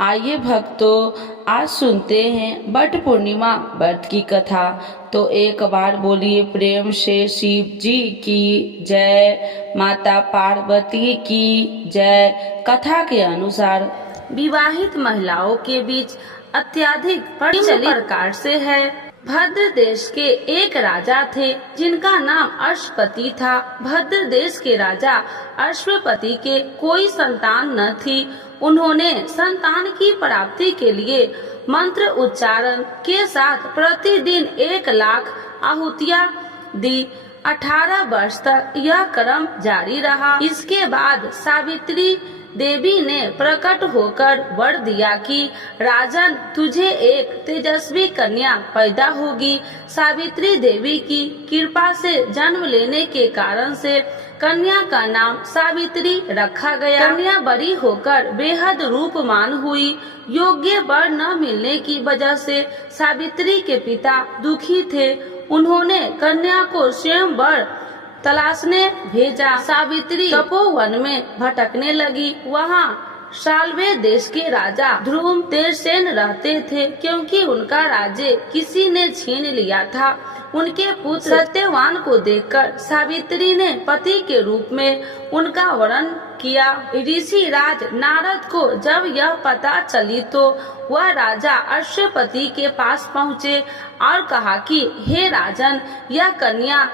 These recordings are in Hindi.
आइए भक्तों, आज सुनते हैं वट पूर्णिमा व्रत की कथा। तो एक बार बोलिए प्रेम से शिव जी की जय, माता पार्वती की जय। कथा के अनुसार विवाहित महिलाओं के बीच अत्यधिक प्रचलित प्रकार से है। भद्र देश के एक राजा थे जिनका नाम अश्वपति था। भद्र देश के राजा अश्वपति के कोई संतान न थी। उन्होंने संतान की प्राप्ति के लिए मंत्र उच्चारण के साथ प्रतिदिन 1,00,000 आहुतियाँ दी। 18 वर्ष तक यह क्रम जारी रहा। इसके बाद सावित्री देवी ने प्रकट होकर वर दिया कि राजन, तुझे एक तेजस्वी कन्या पैदा होगी। सावित्री देवी की कृपा से जन्म लेने के कारण से कन्या का नाम सावित्री रखा गया। कन्या बड़ी होकर बेहद रूपवान हुई। योग्य वर न मिलने की वजह से सावित्री के पिता दुखी थे। उन्होंने कन्या को स्वयं वर तलाशने भेजा। सावित्री तपोवन में भटकने लगी। वहाँ शाल्वे देश के राजा ध्रुव तेरसेन रहते थे। क्योंकि उनका राज्य किसी ने छीन लिया था, उनके पुत्र सत्यवान को देखकर सावित्री ने पति के रूप में उनका वरण किया। ऋषि राज नारद को जब यह पता चली तो वह राजा अश्वपति के पास पहुँचे और कहा कि हे राजन, यह कन्या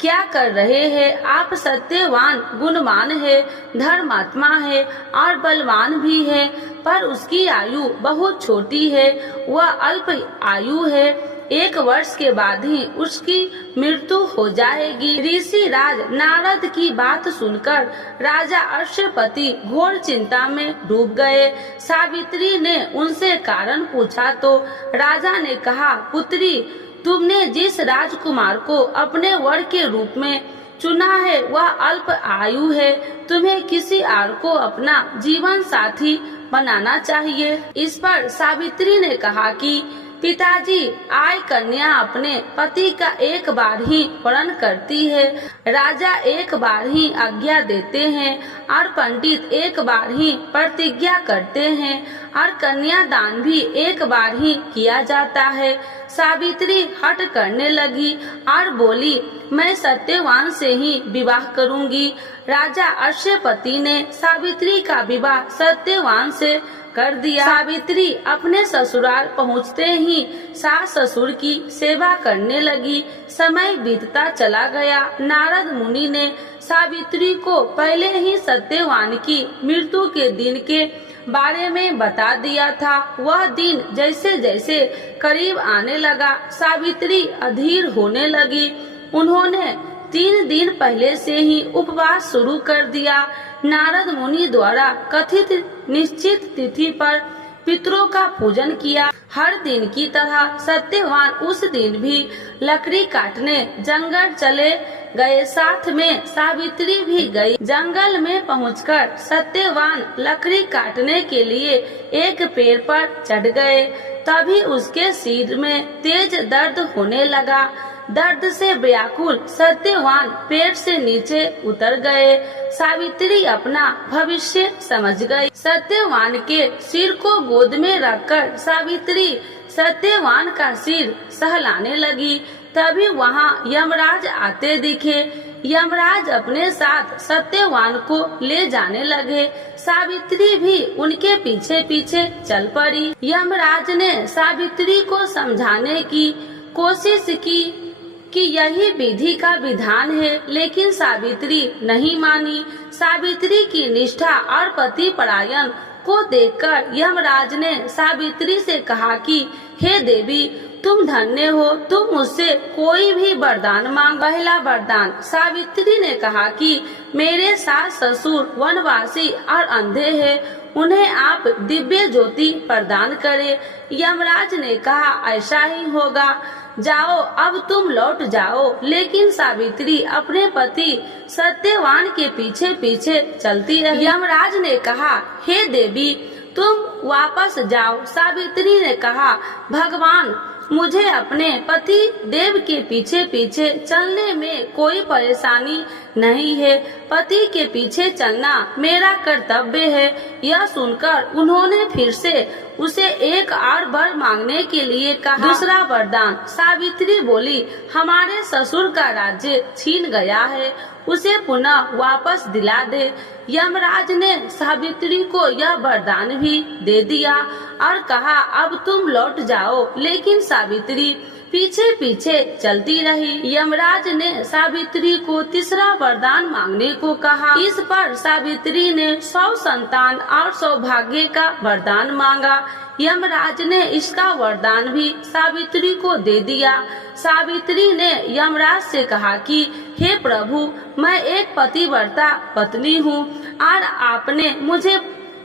क्या कर रहे हैं? आप सत्यवान, गुणवान है, धर्मात्मा है और बलवान भी है, पर उसकी आयु बहुत छोटी है। वह अल्प आयु है। 1 वर्ष के बाद ही उसकी मृत्यु हो जाएगी। ऋषि राज नारद की बात सुनकर राजा अश्वपति घोर चिंता में डूब गए। सावित्री ने उनसे कारण पूछा तो राजा ने कहा, पुत्री, तुमने जिस राजकुमार को अपने वर के रूप में चुना है वह अल्प आयु है। तुम्हें किसी और को अपना जीवन साथी बनाना चाहिए। इस पर सावित्री ने कहा कि पिताजी, आय कन्या अपने पति का एक बार ही वरण करती है, राजा एक बार ही आज्ञा देते हैं और पंडित एक बार ही प्रतिज्ञा करते हैं और कन्यादान भी एक बार ही किया जाता है। सावित्री हट करने लगी और बोली, मैं सत्यवान से ही विवाह करूंगी। राजा अश्वपति ने सावित्री का विवाह सत्यवान से कर दिया। सावित्री अपने ससुराल पहुँचते ही सास ससुर की सेवा करने लगी। समय बीतता चला गया। नारद मुनि ने सावित्री को पहले ही सत्यवान की मृत्यु के दिन के बारे में बता दिया था। वह दिन जैसे जैसे करीब आने लगा, सावित्री अधीर होने लगी। उन्होंने 3 दिन पहले से ही उपवास शुरू कर दिया। नारद मुनि द्वारा कथित निश्चित तिथि पर पितरों का पूजन किया। हर दिन की तरह सत्यवान उस दिन भी लकड़ी काटने जंगल चले गए। साथ में सावित्री भी गई। जंगल में पहुंचकर सत्यवान लकड़ी काटने के लिए एक पेड़ पर चढ़ गए। तभी उसके सिर में तेज दर्द होने लगा। दर्द से व्याकुल सत्यवान पेड़ से नीचे उतर गए। सावित्री अपना भविष्य समझ गई। सत्यवान के सिर को गोद में रखकर सावित्री सत्यवान का सिर सहलाने लगी। तभी वहाँ यमराज आते दिखे। यमराज अपने साथ सत्यवान को ले जाने लगे। सावित्री भी उनके पीछे पीछे चल पड़ी। यमराज ने सावित्री को समझाने की कोशिश की कि यही विधि का विधान है, लेकिन सावित्री नहीं मानी। सावित्री की निष्ठा और पति परायण को देखकर यमराज ने सावित्री से कहा कि हे देवी, तुम धन्य हो, तुम मुझसे कोई भी वरदान मांग। पहला वरदान। सावित्री ने कहा कि मेरे सास ससुर वनवासी और अंधे हैं, उन्हें आप दिव्य ज्योति प्रदान करें। यमराज ने कहा, ऐसा ही होगा, जाओ, अब तुम लौट जाओ। लेकिन सावित्री अपने पति सत्यवान के पीछे पीछे चलती रही। यमराज ने कहा, हे देवी, तुम वापस जाओ। सावित्री ने कहा, भगवान, मुझे अपने पति देव के पीछे पीछे चलने में कोई परेशानी नहीं है। पति के पीछे चलना मेरा कर्तव्य है। यह सुनकर उन्होंने फिर से उसे एक और वर मांगने के लिए कहा। दूसरा वरदान। सावित्री बोली, हमारे ससुर का राज्य छीन गया है, उसे पुनः वापस दिला दे। यमराज ने सावित्री को यह वरदान भी दे दिया और कहा, अब तुम लौट जाओ। लेकिन सावित्री पीछे पीछे चलती रही। यमराज ने सावित्री को तीसरा वरदान मांगने को कहा। इस पर सावित्री ने 100 संतान और सौभाग्य का वरदान मांगा। यमराज ने इसका वरदान भी सावित्री को दे दिया। सावित्री ने यमराज से कहा कि हे प्रभु, मैं एक पतिव्रता पत्नी हूँ और आपने मुझे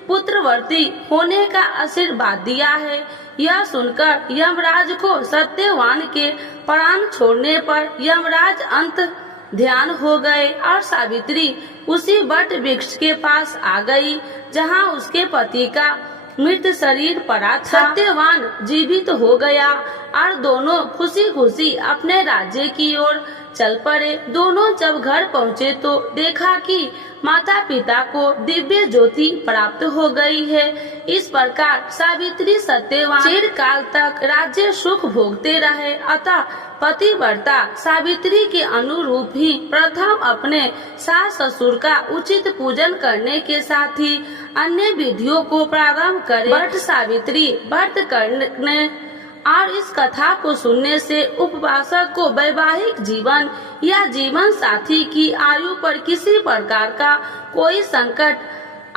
पुत्रवती होने का आशीर्वाद दिया है। यह सुनकर यमराज को सत्यवान के प्राण छोड़ने पर यमराज अंत ध्यान हो गए और सावित्री उसी वट वृक्ष के पास आ गई जहाँ उसके पति का मृत शरीर पड़ा था। सत्यवान जीवित हो गया और दोनों खुशी खुशी अपने राज्य की ओर चल पड़े। दोनों जब घर पहुँचे तो देखा कि माता पिता को दिव्य ज्योति प्राप्त हो गई है। इस प्रकार सावित्री सत्यवान चिरकाल तक राज्य सुख भोगते रहे। अतः पतिव्रता सावित्री के अनुरूप ही प्रथम अपने सास ससुर का उचित पूजन करने के साथ ही अन्य विधियों को प्रारंभ करे। व्रत सावित्री व्रत करने और इस कथा को सुनने से उपवासक को वैवाहिक जीवन या जीवन साथी की आयु पर किसी प्रकार का कोई संकट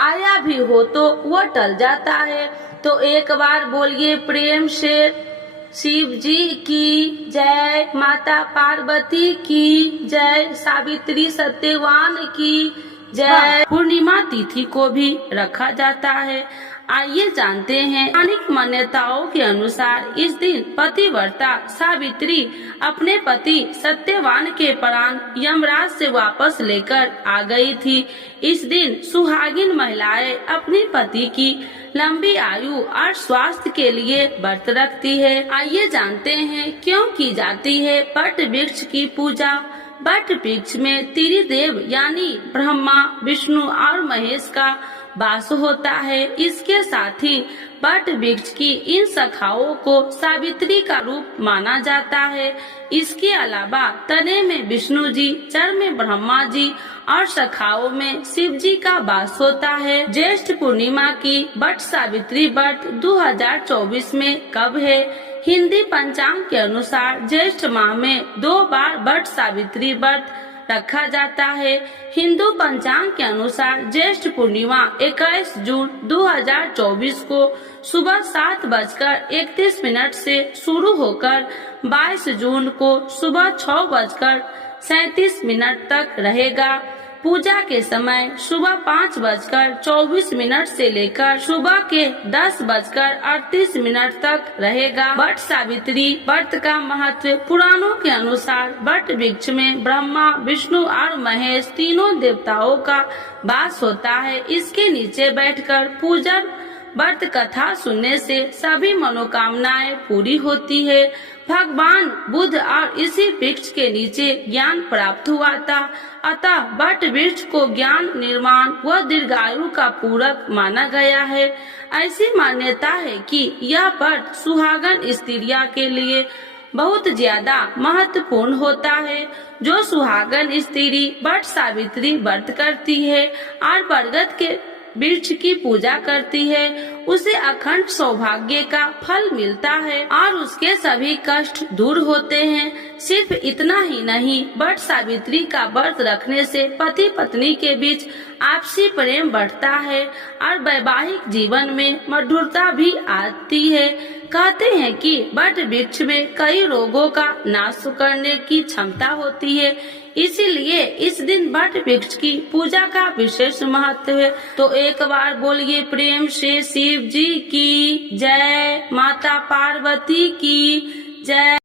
आया भी हो तो वह टल जाता है। तो एक बार बोलिए प्रेम से शिव जी की जय, माता पार्वती की जय, सावित्री सत्यवान की जय। पूर्णिमा तिथि को भी रखा जाता है। आइए जानते हैं पौराणिक मान्यताओं के अनुसार इस दिन पतिव्रता सावित्री अपने पति सत्यवान के प्राण यमराज से वापस लेकर आ गई थी। इस दिन सुहागिन महिलाएं अपने पति की लंबी आयु और स्वास्थ्य के लिए व्रत रखती है। आइए जानते हैं क्यों की जाती है वट वृक्ष की पूजा। वट वृक्ष में त्रिदेव यानी ब्रह्मा, विष्णु और महेश का वास होता है। इसके साथ ही वट वृक्ष की इन शाखाओं को सावित्री का रूप माना जाता है। इसके अलावा तने में विष्णु जी, जड़ में ब्रह्मा जी और शाखाओं में शिव जी का वास होता है। ज्येष्ठ पूर्णिमा की वट सावित्री व्रत 2024 में कब है? हिंदी पंचांग के अनुसार ज्येष्ठ माह में 2 बार वट सावित्री व्रत रखा जाता है। हिंदू पंचांग के अनुसार ज्येष्ठ पूर्णिमा 21 जून 2024 को सुबह 7:31 से शुरू होकर 22 जून को सुबह 6:37 तक रहेगा। पूजा के समय सुबह 5:24 से लेकर सुबह के 10:38 तक रहेगा। वट सावित्री व्रत का महत्व पुराणों के अनुसार वट वृक्ष में ब्रह्मा, विष्णु और महेश तीनों देवताओं का वास होता है। इसके नीचे बैठकर पूजन व्रत कथा सुनने से सभी मनोकामनाएं पूरी होती है। भगवान बुद्ध और इसी वृक्ष के नीचे ज्ञान प्राप्त हुआ था। अतः वट वृक्ष को ज्ञान, निर्माण व दीर्घायु का पूरक माना गया है। ऐसी मान्यता है कि यह व्रत सुहागन स्त्रियों के लिए बहुत ज्यादा महत्वपूर्ण होता है। जो सुहागन स्त्री वट सावित्री व्रत करती है और बरगद के वृक्ष की पूजा करती है, उसे अखंड सौभाग्य का फल मिलता है और उसके सभी कष्ट दूर होते हैं। सिर्फ इतना ही नहीं, वट सावित्री का व्रत रखने से पति पत्नी के बीच आपसी प्रेम बढ़ता है और वैवाहिक जीवन में मधुरता भी आती है। कहते हैं कि वट वृक्ष में कई रोगों का नाश करने की क्षमता होती है, इसीलिए इस दिन वट वृक्ष की पूजा का विशेष महत्व है। तो एक बार बोलिए प्रेम से शिव जी की जय, माता पार्वती की जय।